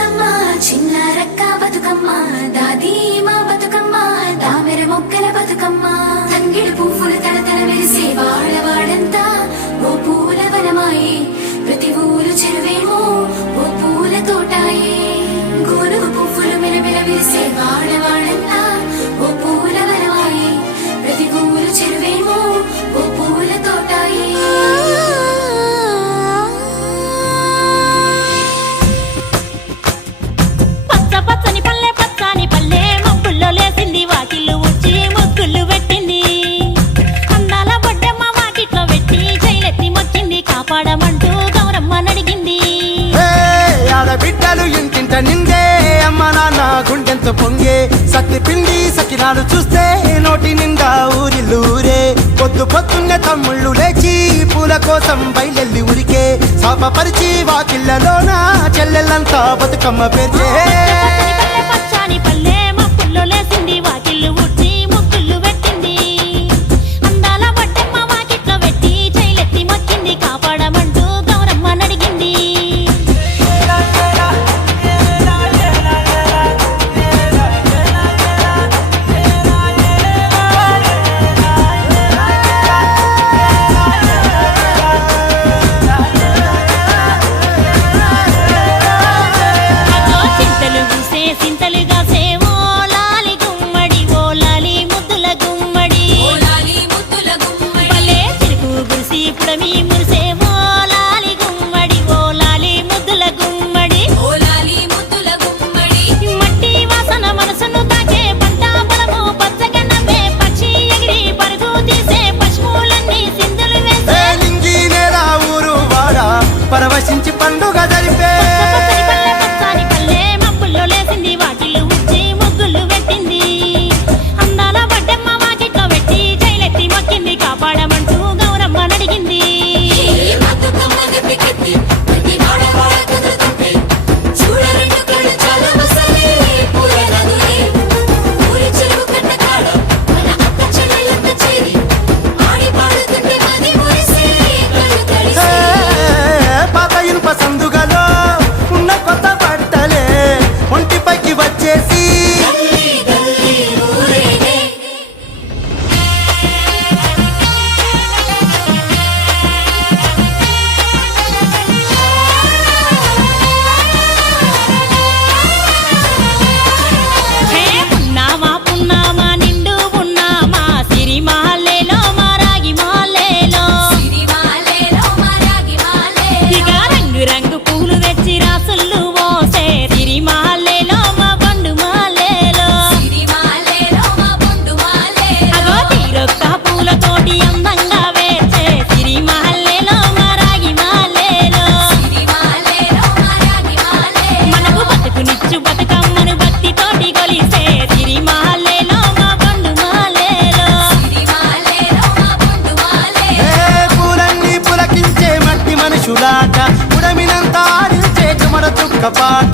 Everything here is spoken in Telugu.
బతుకమ్మ చిన్న రక్క బతుకమ్మ దాది మా బతుకమ్మ దామెర మొక్కల బతుకమ్మ తంగిడు పువ్వులు తలతల మెరిసే వాడవాడంతా ఓ పూల వనమాయే ప్రతి ఊరు చెరువేమో ఓ పూల తోటాయే గోరుగు పువ్వులు మెలమెల విరిసే వాడవాడంతా ఓ పూల వనమాయే ప్రతి ఊరు చెరువేమో ఓ పూల తోటాయే పచ్చని పల్లె పచ్చని పల్లె మబ్బుల్లో లేసింది వాకిళ్ళు ఊడ్చి ముగ్గులు పెట్టింది అందాల బొడ్డమ్మ వాకిట్లో పెట్టి జైలెత్తి మొక్కింది కాపాడమంటూ గౌరమ్మ నడిగింది ఆడబిడ్డలు ఇంటింట నిందే అమ్మ నాన్న గుండెంతో పొంగే సత్తి పిండి సకినాలు చూస్తే నోటి నిండా ఊరిల్లూరే పొద్దు పొద్దున్నే తమ్ముళ్ళు లేచి పూల కోసం బయలెల్లి ఉరికే శాపపరిచి వాకిళ్ళలోన చెల్లెళ్ళంతా బతుకమ్మ పేర్చే పచ్చని పల్లె మబ్బుల్లో లేసింది వాకిళ్ళు ఊడ్చి ముగ్గులు పెట్టింది అందాల బొడ్డమ్మ వాకిట్లో పెట్టి జైలెత్తి మొక్కింది కాపాడమంటూ గౌరమ్మ నడిగింది సింతలుగా సేవో లాలి గుమ్మడి ఓ లాలి ముద్దుల గుమ్మడి భలే చిరుకు గురిసి పుడమి మురిసేవో లాలి గుమ్మడి ఓ లాలి ముద్దుల గుమ్మడి మట్టి వాసన మనసును తాకే పంట పొలము పచ్చగా నవ్వే పక్షి ఎగిరి పరుగు తీసే పశువులన్నీ సింధులు వేసే లింగి నేల ఊరు వాడ పరవశించి పండుగ జరిపే పచ్చని పల్లె మబ్బుల్లో లేసింది వాకిళ్ళు ఊడ్చి ముగ్గులు పెట్టింది అందాల బొడ్డమ్మ వాకిట్లో పెట్టి జైలెత్తి మొక్కింది కాపాడమంటూ గౌరమ్మ నడిగింది పాత ఇనుప సందుగలో ఉన్న కొత్త బట్టలే ఒంటిపైకి వచ్చేసి హే పున్నామా పున్నామా నిండు పున్నామా సిరిమాలేలో మా రాగి మాలేలో ఇక రంగు రంగు పూలు తెచ్చి రాసుళ్ళు మోసే సిరిమాలేలో మా బండు మాలేలో అగో తీరొక్క పూలతోటి అందంగా వేచే సిరిమాలేలో మా రాగి మాలేలో మనకు బతుకునిచ్చు బతుకమ్మను భక్తితోటి కొలిసే సిరిమాలేలో మా బండు మాలేలో పూలన్నీ పులకించే మట్టి మనుషులాట ఉడమినంత ఆడించే చెమర చుక్క పాట